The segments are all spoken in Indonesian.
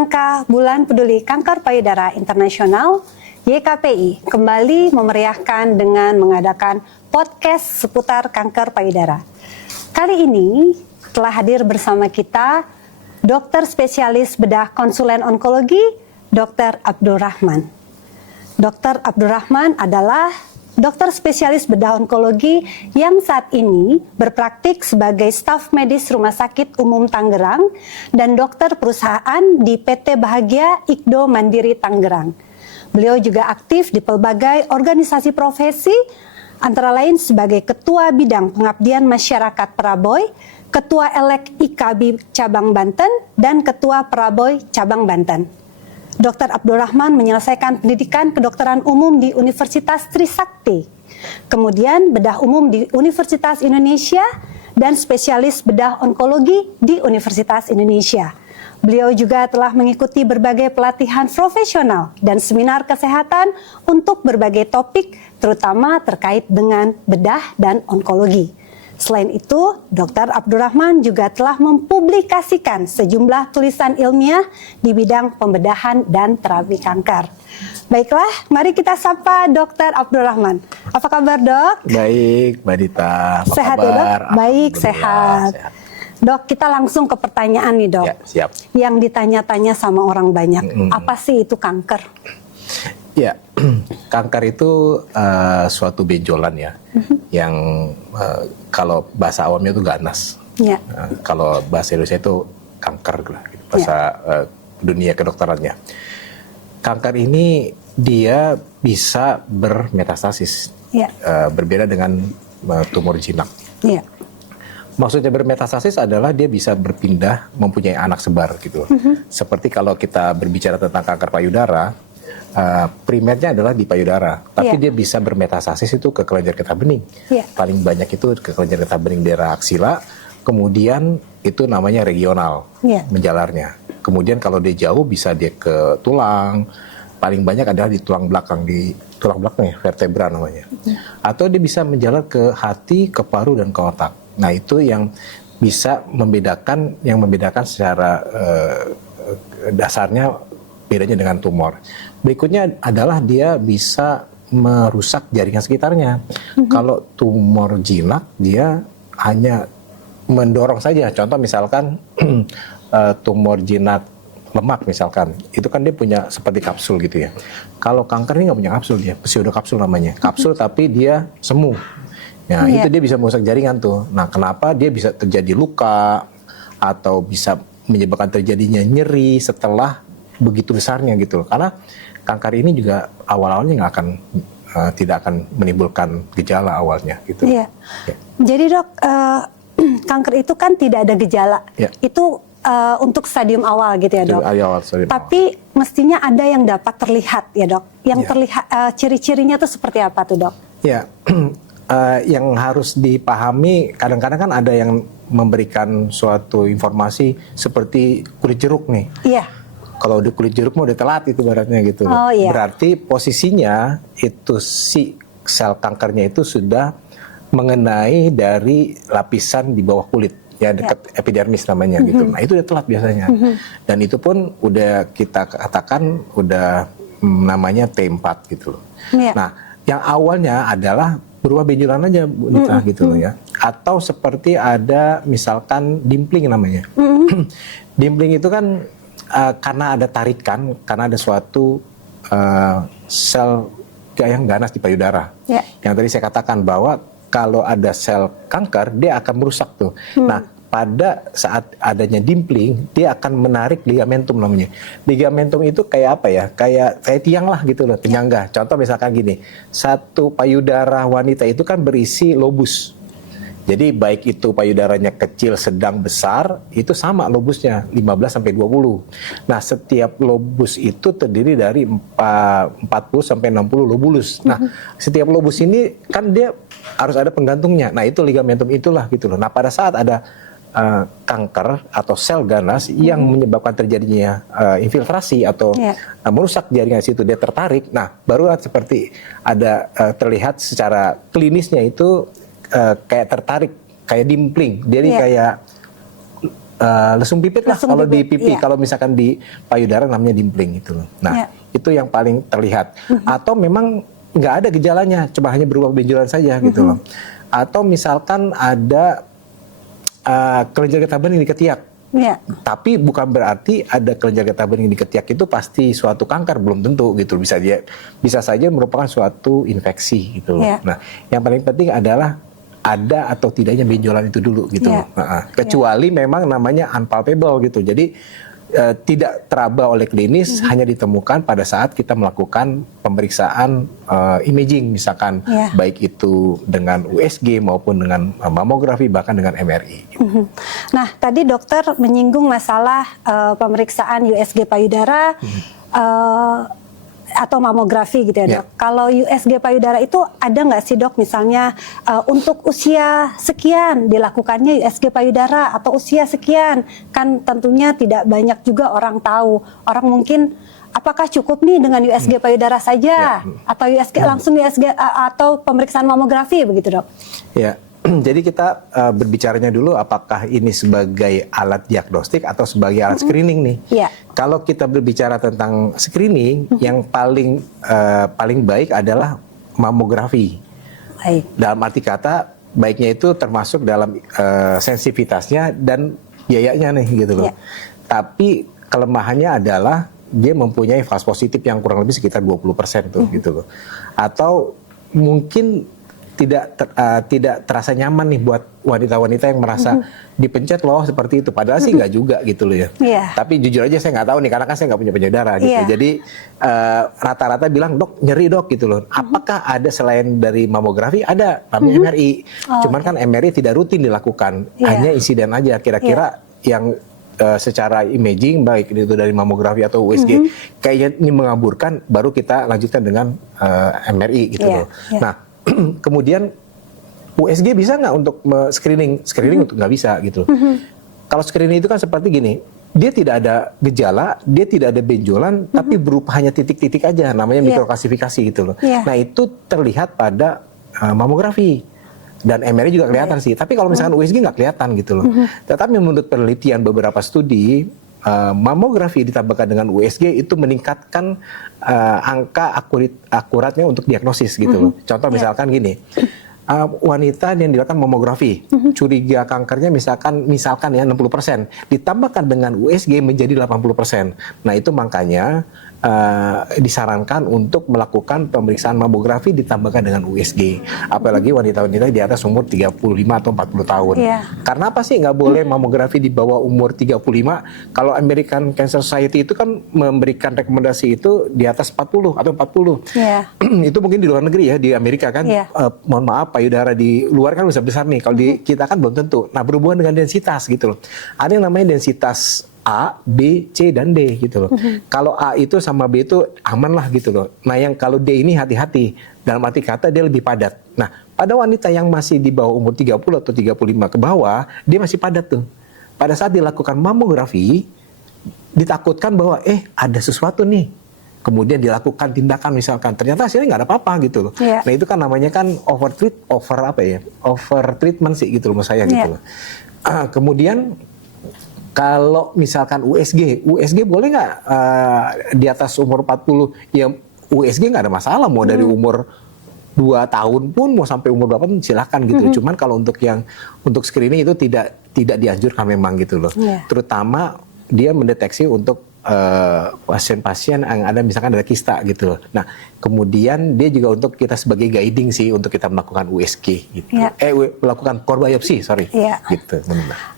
rangka Bulan Peduli Kanker Payudara Internasional, YKPI kembali memeriahkan dengan mengadakan podcast seputar kanker payudara. Kali ini telah hadir bersama kita dokter spesialis bedah konsulen onkologi, Dr. Abdul Rahman. Dr. Abdul Rahman adalah dokter spesialis bedah onkologi yang saat ini berpraktik sebagai staf medis Rumah Sakit Umum Tangerang dan dokter perusahaan di PT Bahagia Iqdo Mandiri Tangerang. Beliau juga aktif di pelbagai organisasi profesi, antara lain sebagai Ketua Bidang Pengabdian Masyarakat Praboy, Ketua Elek IKB Cabang Banten, dan Ketua Praboy Cabang Banten. Dr. Abdul Rahman menyelesaikan pendidikan kedokteran umum di Universitas Trisakti, kemudian bedah umum di Universitas Indonesia, dan spesialis bedah onkologi di Universitas Indonesia. Beliau juga telah mengikuti berbagai pelatihan profesional dan seminar kesehatan untuk berbagai topik, terutama terkait dengan bedah dan onkologi. Selain itu, Dr. Abdul Rahman juga telah mempublikasikan sejumlah tulisan ilmiah di bidang pembedahan dan terapi kanker. Baiklah, mari kita sapa Dr. Abdul Rahman. Apa kabar, Dok? Baik, Mbak Dita. Apa sehat kabar? Ya, Dok? Baik, sehat. Dok, kita langsung ke pertanyaan nih, Dok. Ya, siap. Yang ditanya-tanya sama orang banyak, apa sih itu kanker? Ya, kanker itu suatu benjolan ya, yang kalau bahasa awamnya itu ganas. Ya. Kalau bahasa Indonesia itu kanker lah, gitu, bahasa dunia kedokterannya. Kanker ini dia bisa bermetastasis, berbeda dengan tumor jinak. Ya. Maksudnya bermetastasis adalah dia bisa berpindah mempunyai anak sebar gitu. Seperti kalau kita berbicara tentang kanker payudara, primernya adalah di payudara, tapi dia bisa bermetastasis itu ke kelenjar getah bening. Paling banyak itu ke kelenjar getah bening daerah aksila, kemudian itu namanya regional, menjalarnya. Kemudian kalau dia jauh bisa dia ke tulang, paling banyak adalah di tulang belakang ya, vertebra namanya. Atau dia bisa menjalar ke hati, ke paru, dan ke otak. Nah itu yang bisa membedakan secara dasarnya bedanya dengan tumor. Berikutnya adalah dia bisa merusak jaringan sekitarnya. Kalau tumor jinak dia hanya mendorong saja. Contoh misalkan tumor jinak lemak misalkan, itu kan dia punya seperti kapsul gitu ya. Kalau kanker ini nggak punya kapsul, dia pseudokapsul namanya. Kapsul tapi dia semu. Nah itu dia bisa merusak jaringan tuh. Nah kenapa dia bisa terjadi luka atau bisa menyebabkan terjadinya nyeri setelah begitu besarnya gitu. Karena kanker ini juga awal-awalnya tidak akan menimbulkan gejala awalnya gitu. Iya. Jadi Dok, kanker itu kan tidak ada gejala. Itu untuk stadium awal gitu ya, Dok. Tapi mestinya ada yang dapat terlihat ya, Dok. Yang terlihat ciri-cirinya tuh seperti apa tuh, Dok? Ya. Yang harus dipahami, kadang-kadang kan ada yang memberikan suatu informasi seperti kulit jeruk nih. Iya. Kalau di kulit jeruk mau udah telat itu baratnya gitu. Berarti posisinya itu si sel kankernya itu sudah mengenai dari lapisan di bawah kulit ya, dekat epidermis namanya gitu. Nah itu udah telat biasanya. Dan itu pun udah kita katakan udah namanya T4 gitu loh. Nah yang awalnya adalah berubah benjolan aja Bu Nita gitu loh ya. Atau seperti ada misalkan dimpling namanya. Dimpling itu kan karena ada tarikan, karena ada suatu sel yang ganas di payudara. Yang tadi saya katakan bahwa kalau ada sel kanker, dia akan merusak tuh. Nah, pada saat adanya dimpling, dia akan menarik ligamentum namanya. Ligamentum itu kayak apa ya? Kayak tiang lah gitu loh, penyangga. Contoh misalkan gini, satu payudara wanita itu kan berisi lobus. Jadi baik itu payudaranya kecil, sedang, besar, itu sama lobusnya 15-20. Nah setiap lobus itu terdiri dari 40-60 lobulus. Nah setiap lobus ini kan dia harus ada penggantungnya. Nah itu ligamentum itulah gitu loh. Nah pada saat ada kanker atau sel ganas yang menyebabkan terjadinya infiltrasi atau merusak jaringan situ, dia tertarik. Nah baru seperti ada terlihat secara klinisnya itu kayak tertarik, kayak dimpling. Jadi kayak lesung pipit lah kalau di pipi, kalau misalkan di payudara namanya dimpling itu loh. Nah, itu yang paling terlihat. Atau memang nggak ada gejalanya, cuma hanya berupa benjolan saja gitu loh. Atau misalkan ada kelenjar getah bening di ketiak. Tapi bukan berarti ada kelenjar getah bening di ketiak itu pasti suatu kanker, belum tentu gitu. Bisa saja merupakan suatu infeksi gitu loh. Nah, yang paling penting adalah ada atau tidaknya benjolan itu dulu gitu. Kecuali memang namanya unpalpable gitu. Jadi tidak teraba oleh klinis, hanya ditemukan pada saat kita melakukan pemeriksaan imaging misalkan, baik itu dengan USG maupun dengan mamografi bahkan dengan MRI. Nah, tadi dokter menyinggung masalah pemeriksaan USG payudara atau mamografi gitu ya, Dok. Kalau USG payudara itu ada nggak sih, Dok, misalnya untuk usia sekian dilakukannya USG payudara atau usia sekian, kan tentunya tidak banyak juga orang tahu. Orang mungkin apakah cukup nih dengan USG payudara saja atau USG langsung USG atau pemeriksaan mamografi begitu, Dok? Ya. Jadi kita berbicaranya dulu apakah ini sebagai alat diagnostik atau sebagai alat screening nih. Kalau kita berbicara tentang screening, yang paling baik adalah mamografi. Dalam arti kata baiknya itu termasuk dalam sensitivitasnya dan biayanya nih gitu loh. Tapi kelemahannya adalah dia mempunyai false positif yang kurang lebih sekitar 20% tuh gitu loh. Atau mungkin tidak terasa nyaman nih buat wanita-wanita yang merasa dipencet loh seperti itu. Padahal sih nggak juga gitu loh ya. Tapi jujur aja saya nggak tahu nih, karena kan saya nggak punya payudara gitu. Jadi rata-rata bilang, dok nyeri dok gitu loh. Apakah ada selain dari mamografi? Ada, namanya MRI. Cuman kan MRI tidak rutin dilakukan, hanya insiden aja. Kira-kira yang secara imaging baik itu dari mamografi atau USG kayaknya ini mengaburkan, baru kita lanjutkan dengan MRI gitu loh. Nah, kemudian USG bisa nggak untuk screening? Screening untuk nggak bisa gitu. Kalau screening itu kan seperti gini, dia tidak ada gejala, dia tidak ada benjolan, tapi berupa hanya titik-titik aja, namanya mikroklasifikasi gitu loh. Nah itu terlihat pada mamografi. Dan MRI juga kelihatan sih, tapi kalau misalkan USG nggak kelihatan gitu loh. Tetapi menurut penelitian beberapa studi, mamografi ditambahkan dengan USG itu meningkatkan angka akuratnya untuk diagnosis gitu loh. Contoh misalkan gini, wanita yang dilakukan mamografi, curiga kankernya misalkan ya 60%, ditambahkan dengan USG menjadi 80%. Nah itu makanya disarankan untuk melakukan pemeriksaan mamografi ditambahkan dengan USG. Apalagi wanita-wanita di atas umur 35 atau 40 tahun. Karena apa sih nggak boleh mamografi di bawah umur 35? Kalau American Cancer Society itu kan memberikan rekomendasi itu di atas 40 atau 40. Itu mungkin di luar negeri ya, di Amerika kan, mohon maaf, payudara di luar kan besar-besar nih. Kalau di kita kan belum tentu. Nah berhubungan dengan densitas gitu loh. Ada yang namanya densitas A, B, C, dan D gitu loh. Kalau A itu sama B itu aman lah gitu loh. Nah yang kalau D ini hati-hati. Dalam arti kata dia lebih padat. Nah pada wanita yang masih di bawah umur 30 atau 35 ke bawah, dia masih padat tuh. Pada saat dilakukan mamografi, ditakutkan bahwa ada sesuatu nih. Kemudian dilakukan tindakan misalkan, ternyata hasilnya nggak ada apa-apa gitu loh. Nah itu kan namanya kan over treatment sih gitu loh menurut saya gitu loh. Kemudian kalau misalkan USG boleh nggak di atas umur 40? Ya USG nggak ada masalah, mau dari umur 2 tahun pun, mau sampai umur berapa pun silahkan gitu. Cuman kalau untuk screening itu tidak dianjurkan memang gitu loh. Terutama dia mendeteksi untuk pasien-pasien yang ada misalkan ada kista gitu loh. Nah kemudian dia juga untuk kita sebagai guiding sih untuk kita melakukan USG gitu. Melakukan core biopsi gitu.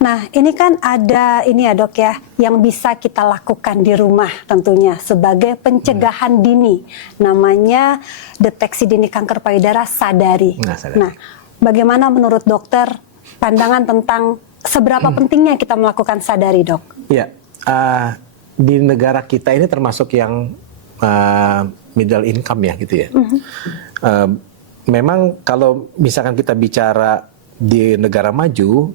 Nah ini kan ada ini ya dok ya, yang bisa kita lakukan di rumah tentunya sebagai pencegahan dini, namanya deteksi dini kanker payudara Sadari. Nah bagaimana menurut dokter pandangan tentang seberapa pentingnya kita melakukan Sadari, dok? Di negara kita ini termasuk yang middle income ya gitu ya. Memang kalau misalkan kita bicara di negara maju,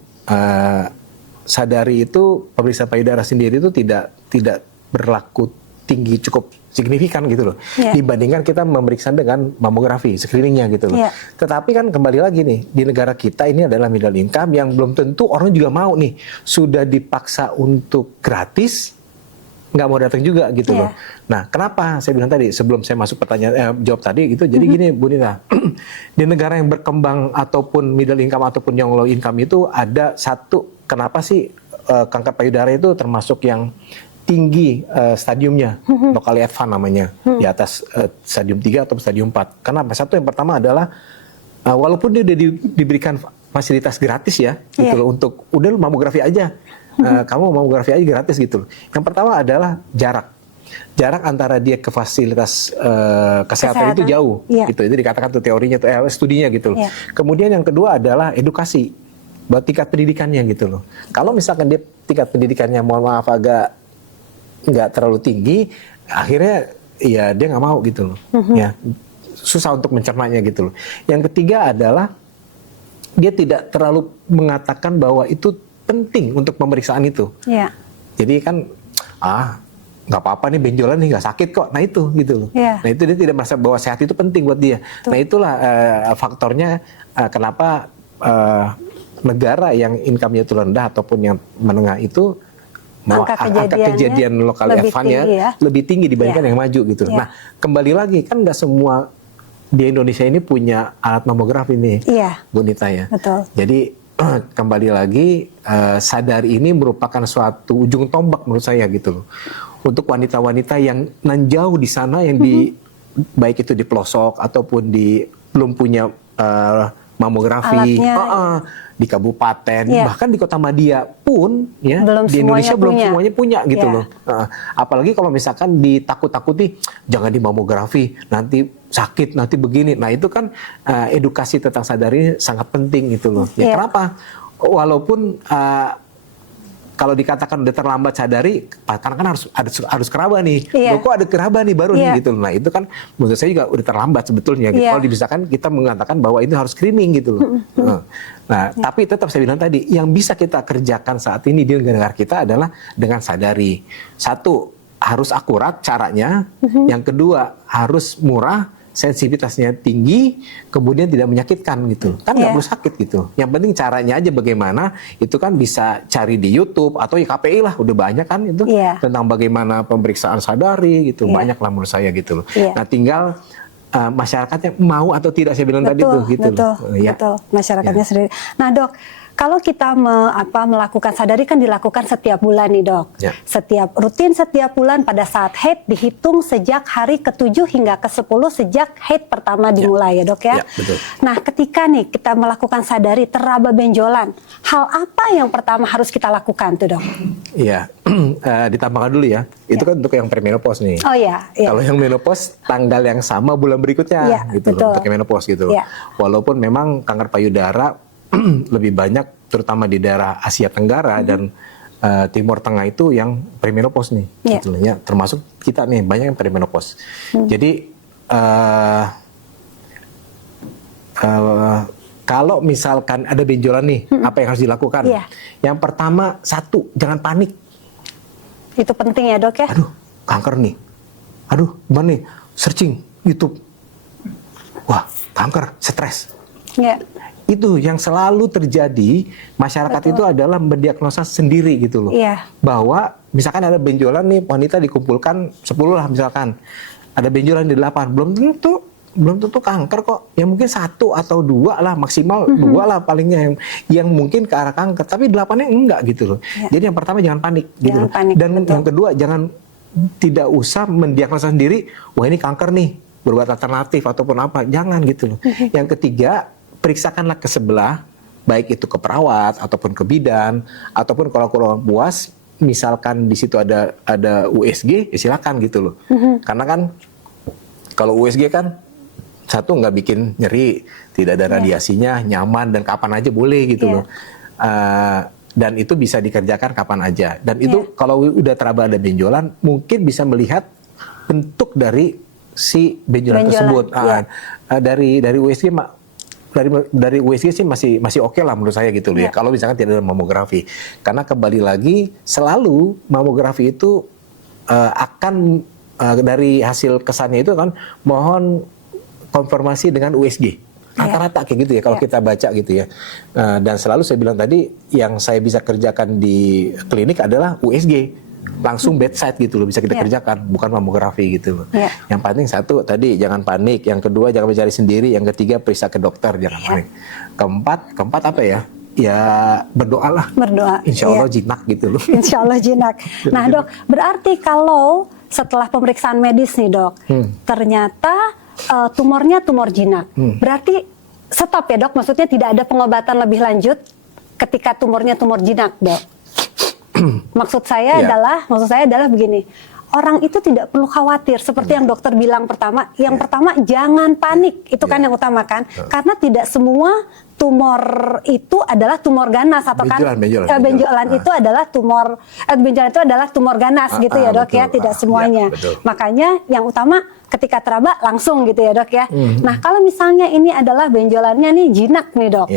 Sadari itu pemeriksaan payudara sendiri itu tidak berlaku tinggi cukup signifikan gitu loh. Dibandingkan kita memeriksa dengan mamografi, screeningnya gitu loh. Tetapi kan kembali lagi nih, di negara kita ini adalah middle income yang belum tentu orang juga mau nih. Sudah dipaksa untuk gratis, nggak mau datang juga gitu loh. Nah, kenapa saya bilang tadi sebelum saya masuk pertanyaan jawab tadi gitu. Jadi gini Bu Nita, di negara yang berkembang ataupun middle income ataupun yang low income itu ada satu, kenapa sih kanker payudara itu termasuk yang tinggi stadiumnya, locally advanced namanya, di atas stadium 3 atau stadium 4. Kenapa? Satu, yang pertama adalah walaupun dia udah diberikan fasilitas gratis ya, gitu loh, untuk udah mamografi aja. Kamu mamografi aja gratis gitu. Yang pertama adalah jarak antara dia ke fasilitas kesehatan itu jauh, gitu. Itu dikatakan tuh teorinya, tuh studinya gitu loh. Kemudian yang kedua adalah edukasi, buat tingkat pendidikannya gitu loh. Kalau misalkan dia tingkat pendidikannya mohon maaf agak nggak terlalu tinggi, akhirnya ya dia nggak mau gitu loh. Ya susah untuk mencernanya gitu loh. Yang ketiga adalah dia tidak terlalu mengatakan bahwa itu penting untuk pemeriksaan itu. Jadi kan nggak apa-apa nih benjolan nih, nggak sakit kok. Nah itu gitu loh. Nah itu dia tidak merasa bahwa sehat itu penting buat dia. Nah itulah faktornya kenapa negara yang income-nya itu rendah ataupun yang menengah itu angka kejadian lokal advance-nya lebih tinggi dibandingkan yang maju gitu. Nah kembali lagi kan nggak semua di Indonesia ini punya alat mamografi nih, Bu Nita ya. Jadi kembali lagi sadari ini merupakan suatu ujung tombak menurut saya gitu loh, untuk wanita-wanita yang jauh di sana yang di baik itu di pelosok ataupun di belum punya mamografi di kabupaten, bahkan di Kota Madia pun ya di Indonesia belum semuanya punya gitu loh. Apalagi kalau misalkan ditakut-takuti jangan di mamografi, nanti sakit, nanti begini. Nah itu kan edukasi tentang sadar ini sangat penting gitu loh. Ya kenapa? Walaupun kalau dikatakan udah terlambat sadari, karena kan harus keraba nih. Loh, kok ada keraba nih baru nih gitu. Nah itu kan menurut saya juga udah terlambat sebetulnya. Gitu. Kalau dibisakan kita mengatakan bahwa ini harus screening gitu loh. Nah tapi tetap saya bilang tadi, yang bisa kita kerjakan saat ini di negara kita adalah dengan sadari. Satu, harus akurat caranya. Yang kedua, harus murah, sensitivitasnya tinggi, kemudian tidak menyakitkan gitu. Kan nggak perlu sakit gitu. Yang penting caranya aja bagaimana, itu kan bisa cari di YouTube atau KPI lah, udah banyak kan itu tentang bagaimana pemeriksaan sadari gitu. Banyak lah menurut saya gitu loh. Nah tinggal masyarakatnya mau atau tidak, saya bilang tadi tuh gitu. Betul, masyarakatnya sendiri. Nah Dok, kalau kita melakukan sadari kan dilakukan setiap bulan nih Dok. Rutin setiap bulan pada saat haid dihitung sejak hari ke-7 hingga ke-10 sejak haid pertama dimulai ya Dok ya. Betul. Nah ketika nih kita melakukan sadari teraba benjolan, hal apa yang pertama harus kita lakukan tuh Dok? Iya, ditambahkan dulu ya. Itu kan untuk yang perimenopause nih. Kalau yang menopause tanggal yang sama bulan berikutnya gitu loh, untuk yang menopause gitu. Walaupun memang kanker payudara lebih banyak terutama di daerah Asia Tenggara dan Timur Tengah itu yang perimenopause nih, gitu ya. Termasuk kita nih banyak yang perimenopause. Jadi kalau misalkan ada benjolan nih, apa yang harus dilakukan? Yang pertama, satu, jangan panik. Itu penting ya Dok ya. Aduh, kanker nih. Aduh, gimana nih? Searching YouTube. Wah, kanker, stres. Itu yang selalu terjadi, masyarakat itu adalah mendiagnosa sendiri gitu loh. Bahwa misalkan ada benjolan nih, wanita dikumpulkan 10 lah misalkan. Ada benjolan di 8, belum tentu kanker kok. Ya mungkin 1 atau 2 lah, maksimal 2 lah palingnya yang mungkin ke arah kanker, tapi 8-nya enggak gitu loh. Jadi yang pertama jangan panik gitu loh. Dan yang kedua jangan tidak usah mendiagnosa sendiri, wah ini kanker nih, berbuat alternatif ataupun apa, jangan gitu loh. Yang ketiga, periksakanlah ke sebelah, baik itu ke perawat ataupun ke bidan, ataupun kalau puas, misalkan di situ ada USG, ya silakan gitu loh. Karena kan kalau USG kan satu nggak bikin nyeri, tidak ada radiasinya, nyaman dan kapan aja boleh gitu loh. Dan itu bisa dikerjakan kapan aja. Dan itu kalau udah teraba ada benjolan, mungkin bisa melihat bentuk dari si benjolan tersebut. Dari USG dari USG sih masih oke lah menurut saya gitu loh ya. Kalau misalkan tidak ada mamografi, karena kembali lagi selalu mamografi itu akan dari hasil kesannya itu kan mohon konfirmasi dengan USG. Rata-rata kayak gitu ya kalau kita baca gitu ya. Dan selalu saya bilang tadi yang saya bisa kerjakan di klinik adalah USG. Langsung bedside gitu loh bisa kita kerjakan, bukan mamografi gitu loh. Yang penting satu tadi jangan panik, yang kedua jangan mencari sendiri, yang ketiga periksa ke dokter jangan panik. Keempat apa ya? Ya berdoalah. Berdoa. Insya Allah jinak gitu loh. Insya Allah jinak. Nah dok, berarti kalau setelah pemeriksaan medis nih dok, ternyata tumornya tumor jinak. Berarti stop ya dok, maksudnya tidak ada pengobatan lebih lanjut ketika tumornya tumor jinak dok. Maksud saya adalah begini. Orang itu tidak perlu khawatir seperti yang dokter bilang pertama. Yang pertama jangan panik, itu kan yang utama kan. Karena tidak semua tumor itu adalah tumor ganas atau benjolan itu adalah tumor benjolan itu adalah tumor ganas gitu ya dok ya, tidak semuanya. Makanya yang utama ketika teraba langsung gitu ya dok ya. Nah kalau misalnya ini adalah benjolannya nih jinak nih dok,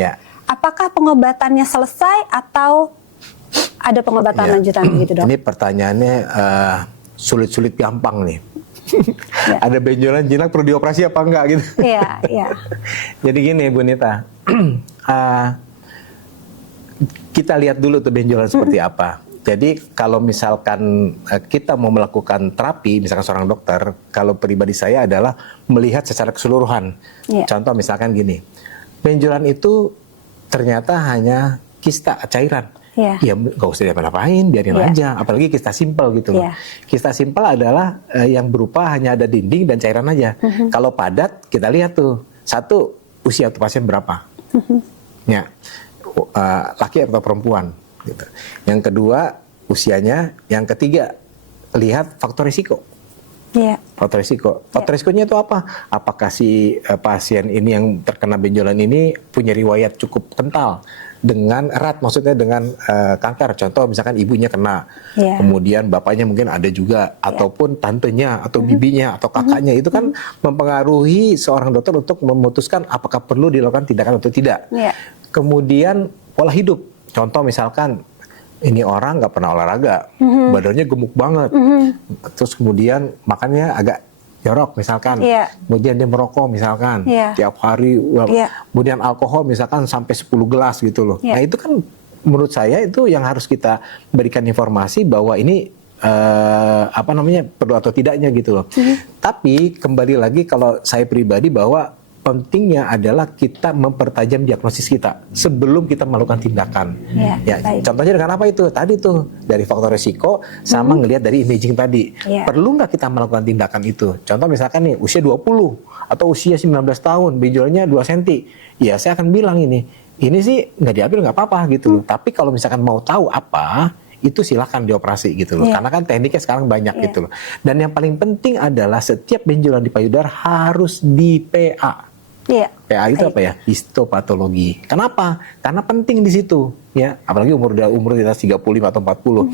apakah pengobatannya selesai atau ada pengobatan lanjutan gitu dok? Ini pertanyaannya sulit-sulit gampang nih. Ada benjolan jinak perlu dioperasi apa enggak gitu? Iya. Jadi gini Bu Nita, kita lihat dulu tuh benjolan seperti apa. Jadi kalau misalkan kita mau melakukan terapi, misalkan seorang dokter, kalau pribadi saya adalah melihat secara keseluruhan. Contoh misalkan gini, benjolan itu ternyata hanya kista cairan. Ya nggak usah diapa-apain, biarin aja. Apalagi kista simpel gitu loh. Kista simpel adalah yang berupa hanya ada dinding dan cairan aja. Kalau padat kita lihat tuh, satu usia tuh pasien berapa, laki atau perempuan. Gitu. Yang kedua usianya, yang ketiga lihat faktor risiko. Faktor risiko. Faktor risikonya itu apa? Apakah si pasien ini yang terkena benjolan ini punya riwayat cukup kental dengan erat, maksudnya dengan kanker. Contoh misalkan ibunya kena, kemudian bapaknya mungkin ada juga, ataupun tantenya atau bibinya atau kakaknya, itu kan mempengaruhi seorang dokter untuk memutuskan apakah perlu dilakukan tindakan atau tidak. Kemudian pola hidup. Contoh misalkan ini orang nggak pernah olahraga, badannya gemuk banget, terus kemudian makannya agak jorok misalkan, kemudian dia merokok misalkan tiap hari, kemudian alkohol misalkan sampai 10 gelas gitu loh. Nah itu kan menurut saya itu yang harus kita berikan informasi bahwa ini perlu atau tidaknya gitu loh. Tapi kembali lagi kalau saya pribadi bahwa pentingnya adalah kita mempertajam diagnosis kita sebelum kita melakukan tindakan. Contohnya dengan apa itu? Tadi tuh dari faktor risiko sama ngelihat dari imaging tadi. Perlu nggak kita melakukan tindakan itu? Contoh misalkan nih usia 20 atau usia 19 tahun, benjolannya 2 cm. Ya saya akan bilang ini sih nggak diambil nggak apa-apa gitu. Tapi kalau misalkan mau tahu apa, itu silahkan dioperasi gitu loh. Karena kan tekniknya sekarang banyak gitu loh. Dan yang paling penting adalah setiap benjolan di payudara harus di PA. PA itu apa ya? Histopatologi. Kenapa? Karena penting di situ, ya. Apalagi umur di atas 35 atau 40.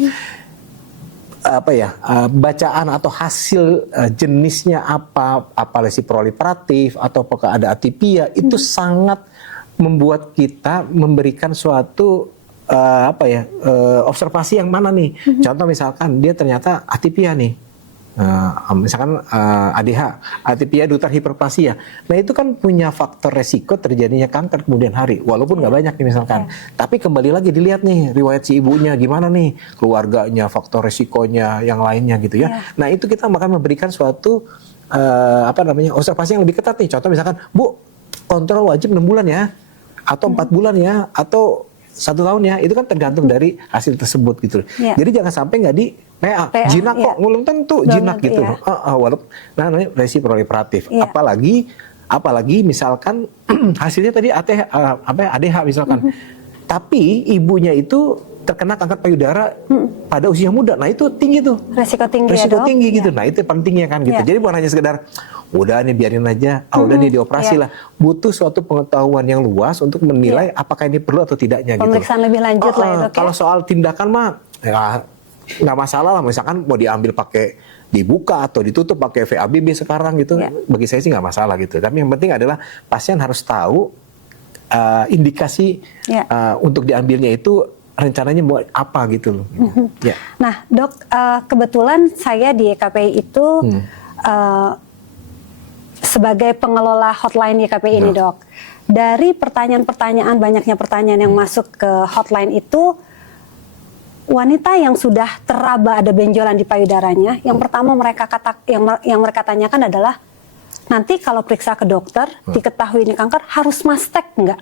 Bacaan atau hasil jenisnya apa lesi proliferatif atau apakah ada atipia, itu sangat membuat kita memberikan suatu observasi yang mana nih. Contoh misalkan dia ternyata atipia nih. Misalkan ADH, atipia ductal hiperplasia. Nah itu kan punya faktor resiko terjadinya kanker kemudian hari, walaupun nggak banyak nih misalkan. Tapi kembali lagi dilihat nih riwayat si ibunya gimana nih, keluarganya, faktor resikonya, yang lainnya gitu ya. Nah itu kita akan memberikan suatu observasi yang lebih ketat nih. Contoh misalkan, Bu, kontrol wajib 6 bulan ya, atau 4 bulan ya, atau 1 tahun ya. Itu kan tergantung dari hasil tersebut gitu. Jadi jangan sampai nggak di PA, jinak kok, belum tentu jinak gitu. Walaupun namanya lesi proliferatif. Apalagi misalkan hasilnya tadi ADH misalkan. Tapi ibunya itu terkena kanker payudara pada usia muda. Nah itu tinggi tuh. Resiko tinggi gitu. Nah itu pentingnya kan gitu. Jadi bukan hanya sekedar udah nih biarin aja, udah nih dioperasi lah. Butuh suatu pengetahuan yang luas untuk menilai apakah ini perlu atau tidaknya. Pemeriksaan lebih lanjut lah ya dok. Kalau soal tindakan mah ya nggak masalah lah, misalkan mau diambil pakai dibuka atau ditutup pakai VABB sekarang gitu, bagi saya sih nggak masalah gitu. Tapi yang penting adalah pasien harus tahu indikasi untuk diambilnya itu rencananya mau apa gitu loh. Ya. Nah, Dok, kebetulan saya di YKPI itu sebagai pengelola hotline YKPI ini, Dok. Dari pertanyaan-pertanyaan, banyaknya pertanyaan yang masuk ke hotline itu, wanita yang sudah teraba ada benjolan di payudaranya, yang pertama yang mereka tanyakan adalah, nanti kalau periksa ke dokter, diketahui ini kanker, harus mastek nggak?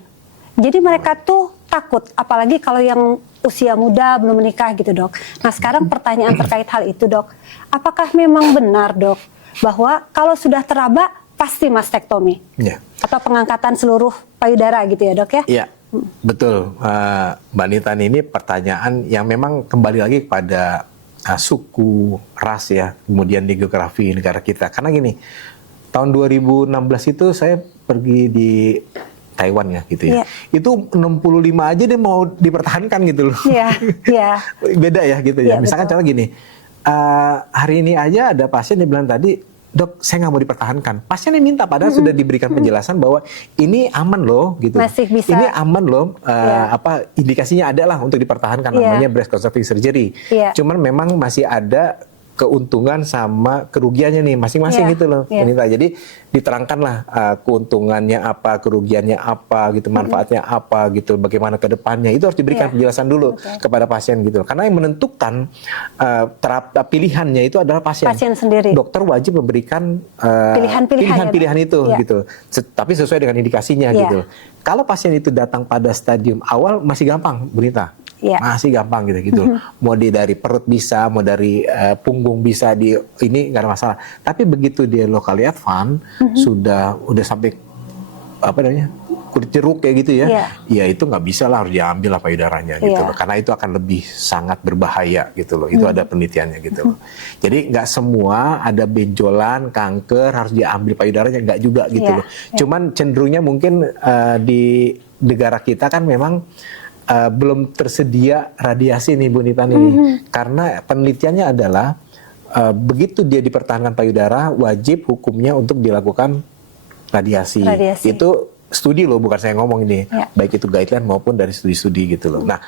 Jadi mereka tuh takut, apalagi kalau yang usia muda belum menikah gitu, Dok. Nah, sekarang pertanyaan terkait hal itu, Dok. Apakah memang benar, Dok, bahwa kalau sudah teraba pasti mastektomi? Ya. Atau pengangkatan seluruh payudara gitu ya, Dok ya? Iya, betul. Mbak Nitan, ini pertanyaan yang memang kembali lagi kepada suku, ras ya, kemudian di geografi negara kita. Karena gini, tahun 2016 itu saya pergi di Taiwan ya gitu ya. Itu 65 aja dia mau dipertahankan gitu loh. Iya, iya. Beda ya gitu ya. Misalkan contoh gini, hari ini aja ada pasien yang bilang tadi, Dok, saya nggak mau dipertahankan. Pasiennya minta, padahal sudah diberikan penjelasan bahwa ini aman loh gitu. Masih bisa. Ini aman loh, indikasinya ada lah untuk dipertahankan, namanya breast conserving surgery. Cuman memang masih ada keuntungan sama kerugiannya nih masing-masing gitu loh, Anita. Jadi diterangkanlah keuntungannya apa, kerugiannya apa gitu, manfaatnya apa gitu, bagaimana ke depannya. Itu harus diberikan penjelasan dulu kepada pasien gitu. Karena yang menentukan pilihannya itu adalah pasien. Pasien sendiri. Dokter wajib memberikan pilihan-pilihan itu gitu. Tapi sesuai dengan indikasinya gitu. Kalau pasien itu datang pada stadium awal masih gampang, Berita. Masih gampang gitu. Mau dari perut bisa, mau dari punggung bisa, ini nggak ada masalah. Tapi begitu dia locally advance, udah sampai apa namanya, kulit jeruk kayak gitu ya, ya itu nggak bisa lah, harus diambil lah payudaranya gitu loh. Karena itu akan lebih sangat berbahaya gitu loh. Itu ada penelitiannya gitu loh. Jadi nggak semua ada benjolan, kanker harus diambil payudaranya, nggak juga gitu loh. Cuman cenderungnya mungkin di negara kita kan memang belum tersedia radiasi nih Bu Nitan ini. Karena penelitiannya adalah begitu dia dipertahankan payudara, wajib hukumnya untuk dilakukan radiasi. Itu studi loh, bukan saya ngomong ini. Baik itu guideline maupun dari studi-studi gitu loh. Nah,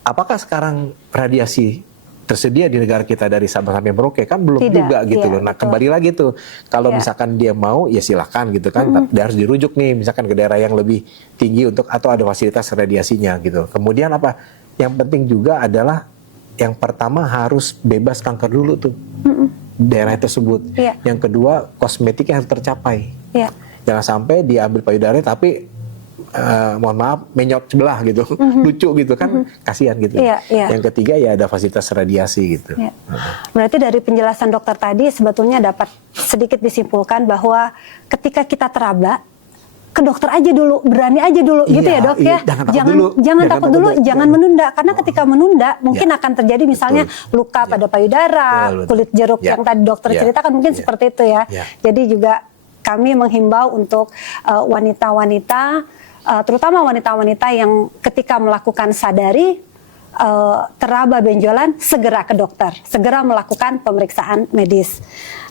apakah sekarang radiasi tersedia di negara kita dari Sabang sampai Merauke? Kan belum juga gitu loh. Nah, kembali lagi tuh, kalau misalkan dia mau ya silakan gitu kan, tapi dia harus dirujuk nih misalkan ke daerah yang lebih tinggi untuk, atau ada fasilitas radiasinya gitu. Kemudian apa? Yang penting juga adalah yang pertama harus bebas kanker dulu tuh daerah tersebut. Yang kedua, kosmetiknya harus tercapai. Jangan sampai diambil payudara tapi mohon maaf menyot sebelah gitu, lucu gitu kan, kasihan gitu. Yang ketiga ya ada fasilitas radiasi gitu. Berarti dari penjelasan dokter tadi sebetulnya dapat sedikit disimpulkan bahwa ketika kita teraba, ke dokter aja dulu, berani aja dulu gitu ya, Dok ya. Jangan takut dulu, jangan menunda, karena ketika menunda mungkin akan terjadi misalnya luka pada payudara, kulit jeruk yang tadi dokter ceritakan, mungkin seperti itu ya. Jadi juga kami menghimbau untuk wanita-wanita, terutama wanita-wanita yang ketika melakukan sadari teraba benjolan, segera ke dokter, segera melakukan pemeriksaan medis.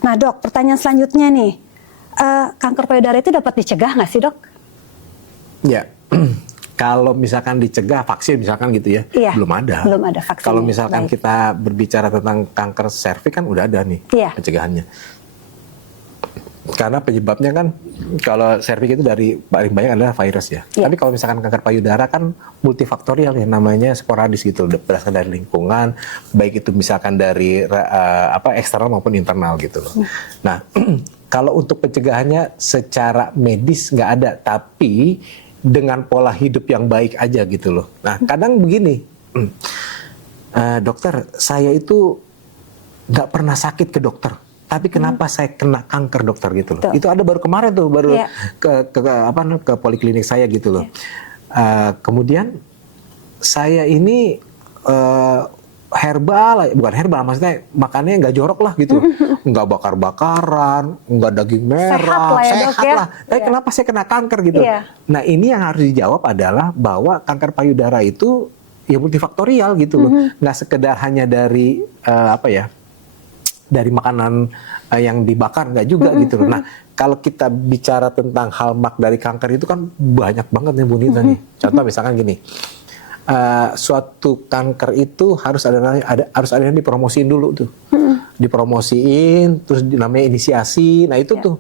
Nah, Dok, pertanyaan selanjutnya nih, kanker payudara itu dapat dicegah nggak sih, Dok? Ya, kalau misalkan dicegah vaksin misalkan gitu ya, belum ada. Belum ada vaksin. Kalau misalkan kita berbicara tentang kanker serviks kan udah ada nih pencegahannya. Karena penyebabnya kan kalau serviks itu dari paling banyak adalah virus ya. Tapi kalau misalkan kanker payudara kan multifaktorial ya, namanya sporadis gitu, berdasarkan dari lingkungan, baik itu misalkan dari eksternal maupun internal gitu loh. Nah, kalau untuk pencegahannya secara medis nggak ada, tapi dengan pola hidup yang baik aja gitu loh. Nah, kadang begini, dokter, saya itu nggak pernah sakit ke dokter. Tapi kenapa saya kena kanker, dokter gitu loh? Itu ada baru kemarin tuh, baru ke poliklinik saya gitu loh. Kemudian saya ini bukan herbal, maksudnya makannya nggak jorok lah gitu, nggak bakar-bakaran, nggak daging merah, sehat lah. Tapi kenapa saya kena kanker gitu? Nah, ini yang harus dijawab adalah bahwa kanker payudara itu ya multifaktorial gitu loh, nggak sekedar hanya dari dari makanan yang dibakar, nggak juga gitu loh. Nah, kalau kita bicara tentang hallmark dari kanker itu kan banyak banget nih Bu Nita nih. Contoh misalkan gini, suatu kanker itu harus ada yang dipromosiin dulu tuh. Dipromosiin, terus namanya inisiasi. Nah itu tuh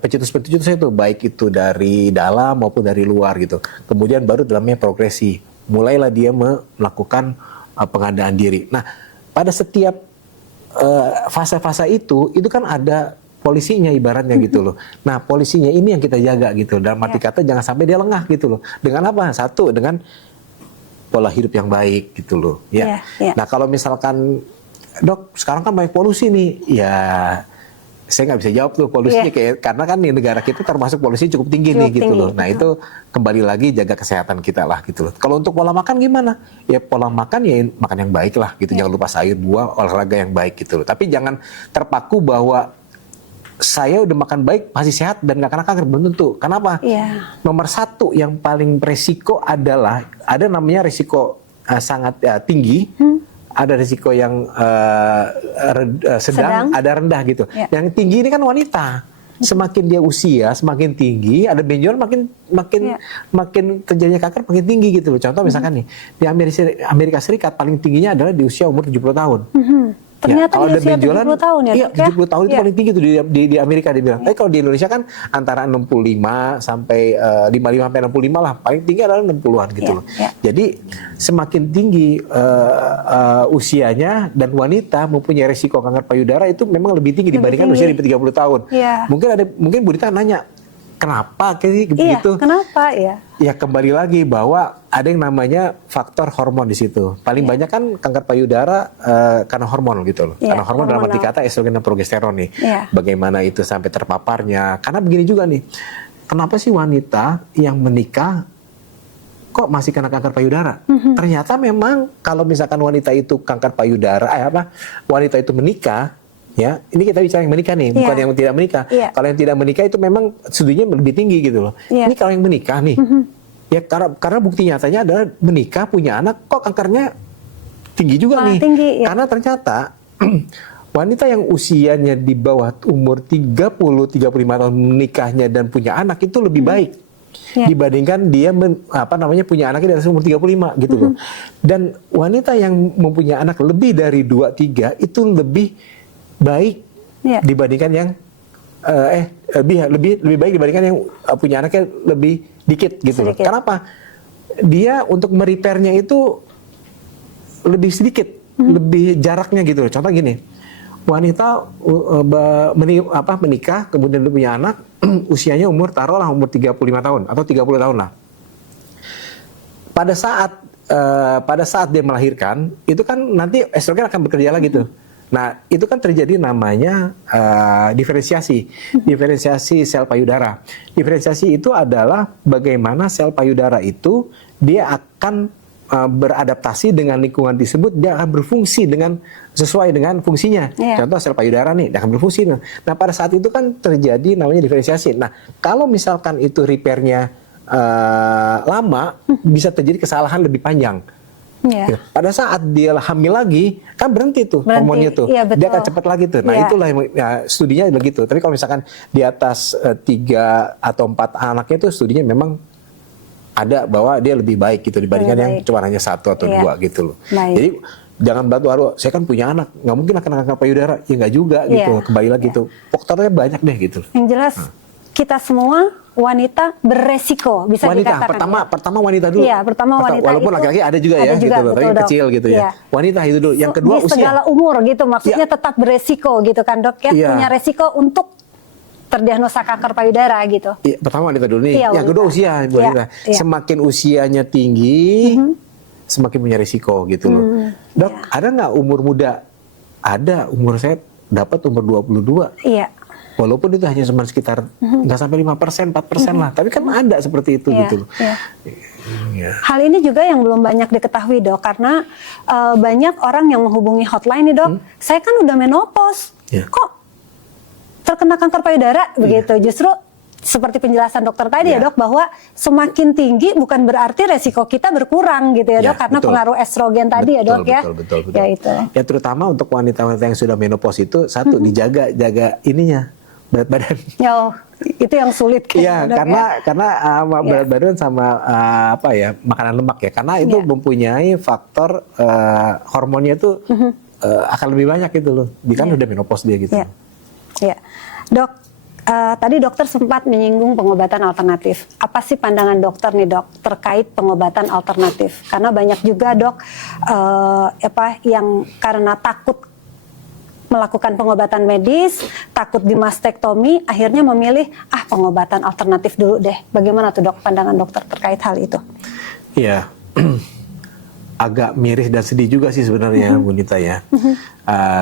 pencetus-pencetusnya itu baik itu dari dalam maupun dari luar gitu. Kemudian baru dalamnya progresi. Mulailah dia melakukan pengadaan diri. Nah, pada setiap fase-fase itu kan ada polisinya ibaratnya gitu loh. Nah, polisinya ini yang kita jaga gitu. Dalam arti kata jangan sampai dia lengah gitu loh. Dengan apa? Satu, dengan pola hidup yang baik gitu loh. Ya. Nah, kalau misalkan, Dok, sekarang kan banyak polusi nih. Ya, saya nggak bisa jawab tuh polusinya karena kan di negara kita termasuk polusi cukup tinggi nih gitu loh. Nah, itu kembali lagi jaga kesehatan kita lah gitu loh. Kalau untuk pola makan gimana? Ya pola makan ya makan yang baik lah gitu. Jangan lupa sayur, buah, olahraga yang baik gitu loh. Tapi jangan terpaku bahwa saya udah makan baik pasti sehat dan nggak kena kanker, belum tentu. Kenapa? Nomor satu yang paling resiko adalah ada namanya resiko sangat tinggi. Ada risiko yang sedang, ada rendah gitu. Yang tinggi ini kan wanita. Semakin dia usia, semakin tinggi, ada benjolan makin terjadinya kanker makin tinggi gitu loh. Contoh misalkan nih, di Amerika Serikat paling tingginya adalah di usia umur 70 tahun. Ternyata kalau di ada usia benjolan, 70 tahun ya, iya, 70 tahun itu paling tinggi tuh di Amerika dia bilang. Tapi kalau di Indonesia kan antara 65 sampai 55 sampai 65 lah, paling tinggi adalah 60-an gitu loh. Jadi semakin tinggi usianya dan wanita mempunyai risiko kanker payudara itu memang lebih tinggi dibandingkan usia di 30 tahun. Mungkin Bu Dita nanya, kenapa kayak begitu? Kenapa ya? Ya kembali lagi bahwa ada yang namanya faktor hormon di situ. Paling banyak kan kanker payudara karena hormon gitu loh. Karena hormon dalam arti kata estrogen dan progesteron nih. Bagaimana itu sampai terpaparnya? Karena begini juga nih. Kenapa sih wanita yang menikah kok masih kena kanker payudara? Ternyata memang kalau misalkan wanita itu kanker payudara, wanita itu menikah. Ya, ini kita bicara yang menikah nih, bukan yang tidak menikah. Kalau yang tidak menikah itu memang studinya lebih tinggi gitu loh. Ini kalau yang menikah nih, ya karena bukti nyatanya adalah menikah punya anak kok kankernya tinggi juga nih. Karena ternyata wanita yang usianya di bawah umur 30-35 tahun menikahnya dan punya anak itu lebih baik dibandingkan dia punya anaknya di atas umur 35 gitu loh. Dan wanita yang mempunyai anak lebih dari 2-3 itu lebih baik dibandingkan yang lebih baik dibandingkan yang punya anaknya lebih dikit gitu loh. Kenapa? Dia untuk merepairnya itu lebih sedikit, lebih jaraknya gitu loh. Contoh gini, wanita menikah kemudian dia punya anak usianya taruhlah umur 35 tahun atau 30 tahun lah. Pada saat dia melahirkan itu kan nanti estrogen akan bekerja lagi tuh. Nah, itu kan terjadi namanya diferensiasi sel payudara. Diferensiasi itu adalah bagaimana sel payudara itu dia akan beradaptasi dengan lingkungan tersebut, dia akan berfungsi sesuai dengan fungsinya. Contoh sel payudara nih, dia akan berfungsi. Nah, pada saat itu kan terjadi namanya diferensiasi. Nah, kalau misalkan itu repairnya lama, bisa terjadi kesalahan lebih panjang. Pada saat dia hamil lagi kan berhenti tuh hormonnya tuh, dia akan cepat lagi tuh. Nah itulah studinya begitu. Tapi kalau misalkan di atas 3 atau 4 anaknya itu studinya memang ada bahwa dia lebih baik gitu dibandingkan yang cuma hanya 1 atau 2 gitu loh. Jadi jangan batu saya kan punya anak nggak mungkin akan kanker payudara, ya nggak juga gitu. Kembali lagi tuh faktornya banyak deh gitu. Yang jelas kita semua wanita beresiko bisa dikatakan. Pertama wanita dulu. Iya, pertama wanita. Walaupun laki-laki ada juga ya, gitu loh, tapi kecil gitu ya. Wanita itu dulu. Yang kedua usia. Di segala umur gitu, maksudnya tetap beresiko gitu kan dok ya, punya resiko untuk terdiagnosa kanker payudara gitu. Iya, pertama wanita dulu nih. Yang kedua usia, wanita. Semakin usianya tinggi, semakin punya resiko gitu loh. Dok, ada nggak umur muda? Ada, umur saya dapat umur 22. Iya. Walaupun itu hanya cuma sekitar nggak sampai 5%, 4% lah. Tapi kan ada seperti itu gitu loh. Hal ini juga yang belum banyak diketahui dok, karena banyak orang yang menghubungi hotline nih dok. Saya kan udah menopause, kok terkena kanker payudara begitu. Justru seperti penjelasan dokter tadi ya dok, bahwa semakin tinggi bukan berarti resiko kita berkurang gitu ya dok, karena pengaruh estrogen tadi ya dok ya. Betul. Ya itu. Ya terutama untuk wanita-wanita yang sudah menopause itu satu dijaga ininya berat badan. Oh, itu yang sulit Iya, kayaknya, karena berat badan sama makanan lemak ya. Karena itu mempunyai faktor hormonnya itu akan lebih banyak gitu loh. Dia kan udah menopause dia gitu. Iya. Dok, tadi dokter sempat menyinggung pengobatan alternatif. Apa sih pandangan dokter nih dok terkait pengobatan alternatif? Karena banyak juga dok yang karena takut melakukan pengobatan medis, takut di mastektomi, akhirnya memilih pengobatan alternatif dulu deh. Bagaimana tuh dok pandangan dokter terkait hal itu? Iya, agak miris dan sedih juga sih sebenarnya Bu Nita ya.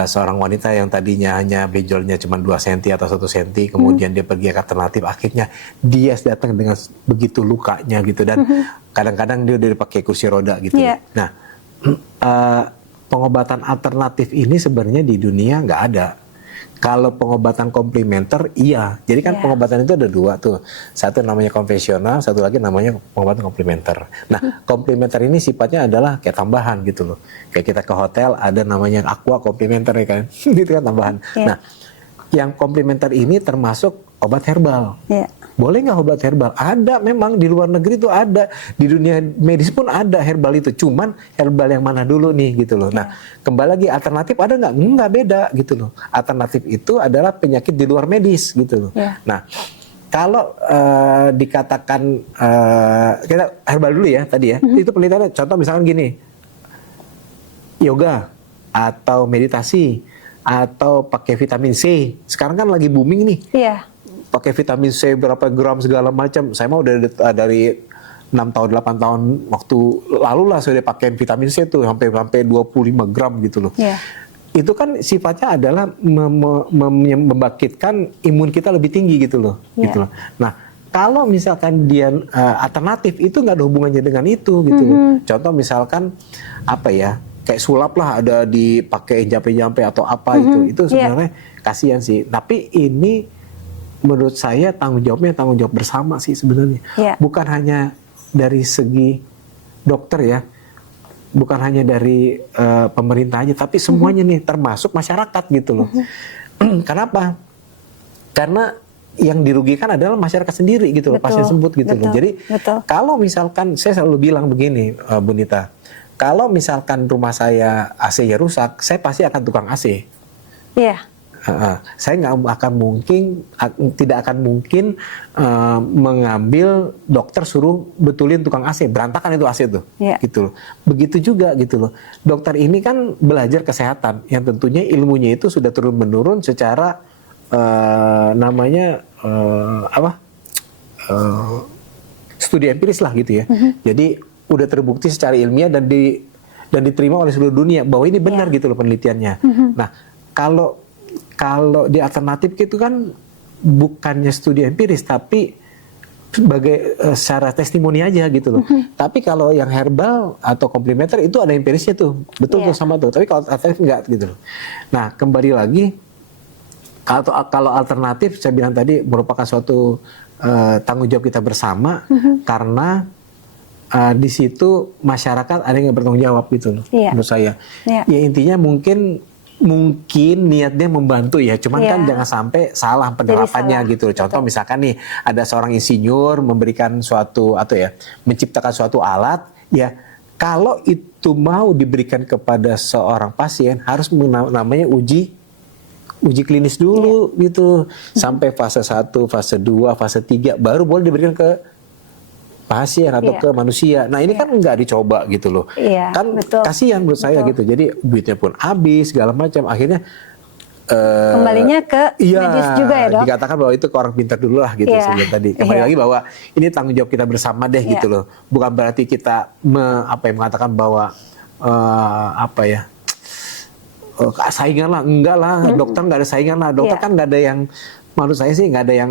Seorang wanita yang tadinya hanya benjolnya cuma 2 cm atau 1 cm, kemudian dia pergi ke alternatif, akhirnya dia datang dengan begitu lukanya gitu, dan kadang-kadang dia udah dipakai kursi roda gitu. Nah, pengobatan alternatif ini sebenarnya di dunia nggak ada. Kalau pengobatan komplementer, iya. Jadi kan pengobatan itu ada 2 tuh. Satu namanya konvensional, satu lagi namanya pengobatan komplementer. Nah, komplementer ini sifatnya adalah kayak tambahan gitu loh. Kayak kita ke hotel ada namanya aqua komplementer ya kan, gitu kan tambahan. Nah, yang komplementer ini termasuk obat herbal. Boleh nggak obat herbal? Ada, memang di luar negeri tuh ada, di dunia medis pun ada herbal itu. Cuman herbal yang mana dulu nih gitu loh. Nah, kembali lagi alternatif ada nggak? Nggak, beda gitu loh. Alternatif itu adalah penyakit di luar medis gitu loh. Nah, kalau dikatakan kita herbal dulu ya tadi ya, itu penelitiannya contoh misalkan gini, yoga atau meditasi atau pakai vitamin C. Sekarang kan lagi booming nih. Pakai vitamin C berapa gram segala macam. Saya mau udah dari 6 tahun 8 tahun waktu lalu lah saya udah pakai vitamin C tuh sampai 25 gram gitu loh. Itu kan sifatnya adalah membangkitkan imun kita lebih tinggi gitu loh. Gitu loh. Nah, kalau misalkan dia alternatif itu nggak ada hubungannya dengan itu gitu loh. Contoh misalkan kayak sulap lah ada dipakai jampe-jampe atau apa itu sebenarnya kasihan sih. Tapi ini menurut saya tanggung jawab bersama sih sebenarnya. Bukan hanya dari segi dokter ya, bukan hanya dari pemerintah aja, tapi semuanya nih, termasuk masyarakat gitu loh. Kenapa? Karena yang dirugikan adalah masyarakat sendiri gitu loh, pasien sembuh gitu loh. Jadi kalau misalkan saya selalu bilang begini, Bu Nita, kalau misalkan rumah saya AC-nya rusak, saya pasti akan tukang AC. Saya tidak akan mungkin mengambil dokter suruh betulin tukang AC, berantakan itu AC tuh, gitu loh. Begitu juga gitu loh. Dokter ini kan belajar kesehatan, yang tentunya ilmunya itu sudah turun menurun secara studi empiris lah gitu ya. Jadi udah terbukti secara ilmiah dan diterima oleh seluruh dunia bahwa ini benar gitu loh penelitiannya. Nah, kalau di alternatif itu kan bukannya studi empiris tapi sebagai secara testimoni aja gitu loh. Tapi kalau yang herbal atau komplementer itu ada empirisnya tuh, betul tuh sama tuh. Tapi kalau alternatif enggak gitu loh. Nah, kembali lagi kalau alternatif saya bilang tadi merupakan suatu tanggung jawab kita bersama karena di situ masyarakat ada yang bertanggung jawab gitu loh, menurut saya. Ya intinya mungkin niatnya membantu ya, cuman kan jangan sampai salah penerapannya gitu. Contoh misalkan nih ada seorang insinyur memberikan menciptakan suatu alat ya, kalau itu mau diberikan kepada seorang pasien harus namanya uji klinis dulu gitu, sampai fase 1, fase 2, fase 3 baru boleh diberikan ke pasien atau ke manusia. Nah ini kan nggak dicoba gitu loh. Kan kasihan menurut saya gitu. Jadi duitnya pun habis segala macam. Akhirnya kembalinya ke medis juga ya dok. Dikatakan bahwa itu ke orang pintar dulu lah gitu sebelum tadi. Kembali lagi bahwa ini tanggung jawab kita bersama deh gitu loh. Bukan berarti kita mengatakan bahwa saingan lah, enggak lah. Dokter nggak ada saingan lah. Dokter kan nggak ada yang, menurut saya sih nggak ada yang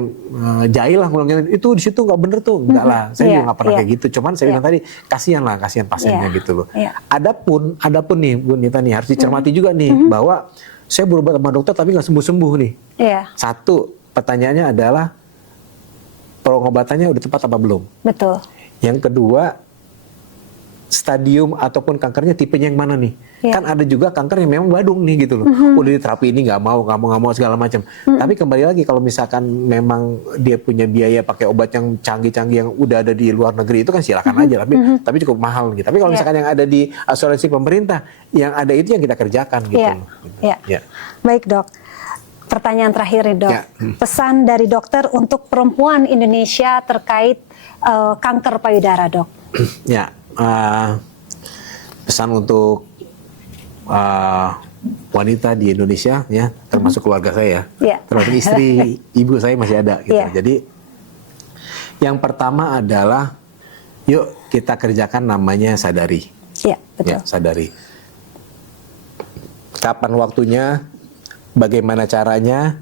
jahil lah ngomongin itu di situ nggak bener tuh, enggak lah. Saya juga nggak pernah kayak gitu. Cuman saya bilang tadi kasihan pasiennya gitu loh. Adapun nih Bu Nita nih harus dicermati juga nih bahwa saya berobat sama dokter tapi nggak sembuh nih. Satu, pertanyaannya adalah pengobatannya udah tepat apa belum? Betul. Yang kedua, stadium ataupun kankernya tipenya yang mana nih. Kan ada juga kanker yang memang badung nih gitu loh. Udah di terapi ini nggak mau segala macam. Tapi kembali lagi kalau misalkan memang dia punya biaya pakai obat yang canggih-canggih yang udah ada di luar negeri itu kan silakan aja. Tapi cukup mahal gitu. Tapi kalau misalkan yang ada di asuransi pemerintah, yang ada itu yang kita kerjakan gitu. Baik dok. Pertanyaan terakhir nih dok. Pesan dari dokter untuk perempuan Indonesia terkait kanker payudara dok. Pesan untuk wanita di Indonesia ya, termasuk keluarga saya, termasuk istri, ibu saya masih ada gitu. Jadi yang pertama adalah yuk kita kerjakan namanya sadari. Betul. Sadari. Kapan waktunya, bagaimana caranya,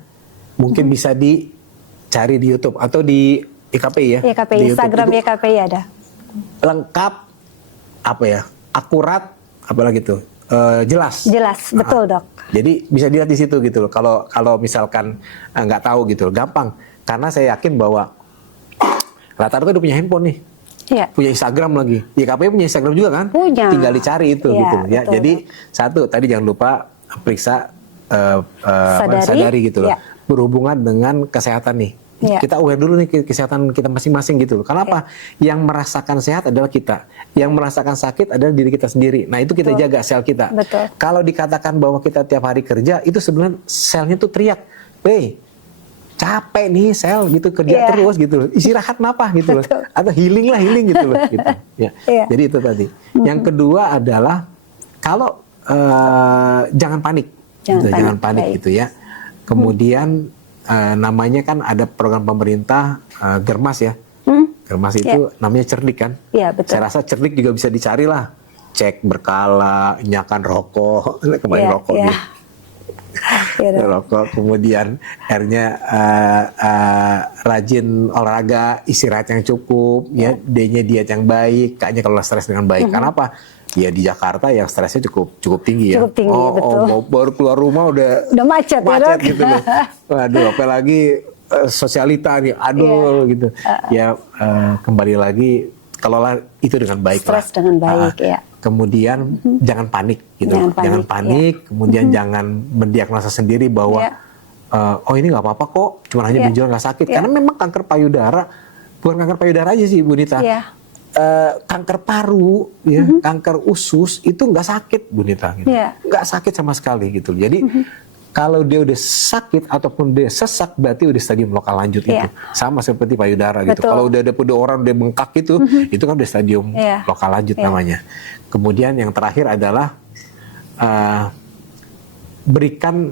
mungkin bisa dicari di YouTube atau di YKPI ya. YKPI, Instagram YKPI ada. Lengkap, akurat, apalagi tuh, jelas. Jelas, betul dok. Jadi bisa dilihat di situ gitu loh. Kalau misalkan nggak tahu gitu loh, gampang. Karena saya yakin bahwa rata-rata udah punya handphone nih, punya Instagram lagi. YKPI punya Instagram juga kan? Punya. Tinggal dicari itu gitu ya. Betul, jadi satu tadi jangan lupa periksa sadari gitu loh. Berhubungan dengan kesehatan nih. Kita aware dulu nih kesehatan kita masing-masing gitu loh. Kenapa? Yang merasakan sehat adalah kita. Yang merasakan sakit adalah diri kita sendiri. Nah itu kita jaga sel kita. Kalau dikatakan bahwa kita tiap hari kerja, itu sebenarnya selnya tuh teriak, "Hey, capek nih sel gitu, kerja terus gitu loh. Istirahat kenapa gitu loh. Atau healing gitu loh. Gitu. Jadi itu tadi. Yang kedua adalah kalau jangan panik. Jangan panik gitu ya. Kemudian namanya kan ada program pemerintah Germas ya. Germas itu namanya cerdik kan. Betul. Saya rasa cerdik juga bisa dicari lah. Cek berkala, nyakan rokok, kembali rokok nih. Rokok, kemudian akhirnya rajin olahraga, istirahat yang cukup, ya D-nya diet yang baik, K-nya kalau stres dengan baik. Karena apa? Ya di Jakarta yang stresnya cukup tinggi ya. Cukup tinggi, betul. Baru keluar rumah udah macet gitu loh. Waduh, apalagi sosialita nih, gitu. Kembali lagi kelola itu dengan baik. Stres dengan baik, Kemudian jangan panik gitu. Jangan panik, kemudian jangan mendiagnosa sendiri bahwa oh ini nggak apa-apa kok, cuma hanya benjolan nggak sakit. Karena memang kanker payudara bukan kanker payudara aja sih Bu Nita. Kanker paru, kanker usus itu nggak sakit Bu Nita, gitu. Nggak sakit sama sekali gitu. Jadi kalau dia udah sakit ataupun dia sesak berarti udah stadium lokal lanjut itu. Sama seperti payudara gitu. Kalau udah ada orang udah bengkak itu kan udah stadium lokal lanjut namanya. Kemudian yang terakhir adalah berikan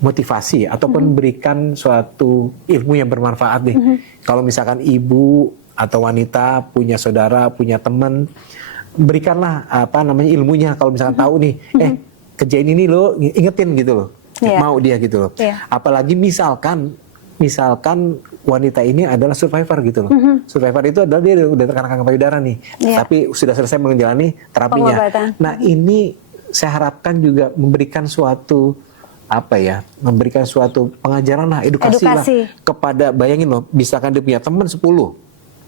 motivasi ataupun berikan suatu ilmu yang bermanfaat nih. Kalau misalkan ibu atau wanita punya saudara, punya teman, berikanlah ilmunya. Kalau misalkan tahu nih, kerjain ini lo, ingetin gitu loh, mau dia gitu loh. Apalagi misalkan wanita ini adalah survivor gitu loh. Survivor itu adalah dia udah terkena kanker payudara nih, tapi sudah selesai menjalani terapinya. Pengobatan. Nah ini saya harapkan juga memberikan suatu pengajaran lah, edukasi lah kepada, bayangin loh, misalkan dia punya teman 10.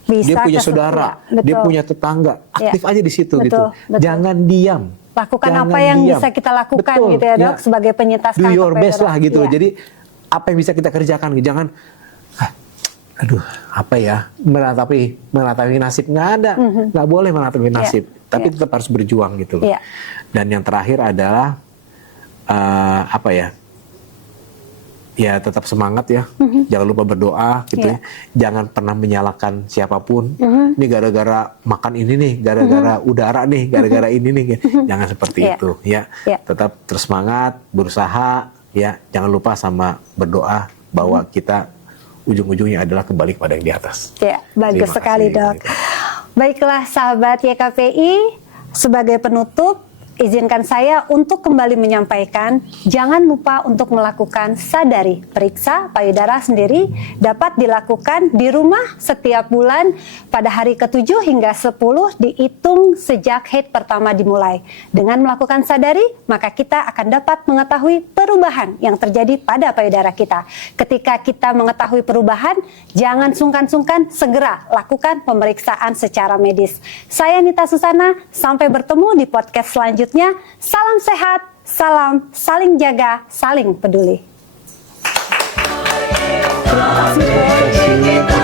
Dia punya saudara, dia punya tetangga, aktif aja di situ gitu. Jangan diam. Lakukan apa yang bisa kita lakukan gitu ya dok, sebagai penyintas kanker payudara. Do your best lah gitu. Jadi apa yang bisa kita kerjakan, jangan meratapi nasib, nggak ada, nggak boleh meratapi nasib, tapi tetap harus berjuang gitu loh. Dan yang terakhir adalah ya tetap semangat ya, jangan lupa berdoa gitu ya, jangan pernah menyalahkan siapapun. Ini gara-gara makan ini nih, gara-gara udara nih, gara-gara ini nih, jangan seperti itu ya. Tetap terus semangat, berusaha ya, jangan lupa sama berdoa bahwa kita ujung-ujungnya adalah kembali kepada yang di atas. Bagus sekali dok. Baiklah sahabat YKPI, sebagai penutup izinkan saya untuk kembali menyampaikan, jangan lupa untuk melakukan sadari. Periksa payudara sendiri dapat dilakukan di rumah setiap bulan pada hari ke-7 hingga 10 dihitung sejak haid pertama dimulai. Dengan melakukan sadari, maka kita akan dapat mengetahui perubahan yang terjadi pada payudara kita. Ketika kita mengetahui perubahan, jangan sungkan-sungkan, segera lakukan pemeriksaan secara medis. Saya Nita Susana, sampai bertemu di podcast selanjutnya. Salam sehat, salam saling jaga, saling peduli. Terima kasih.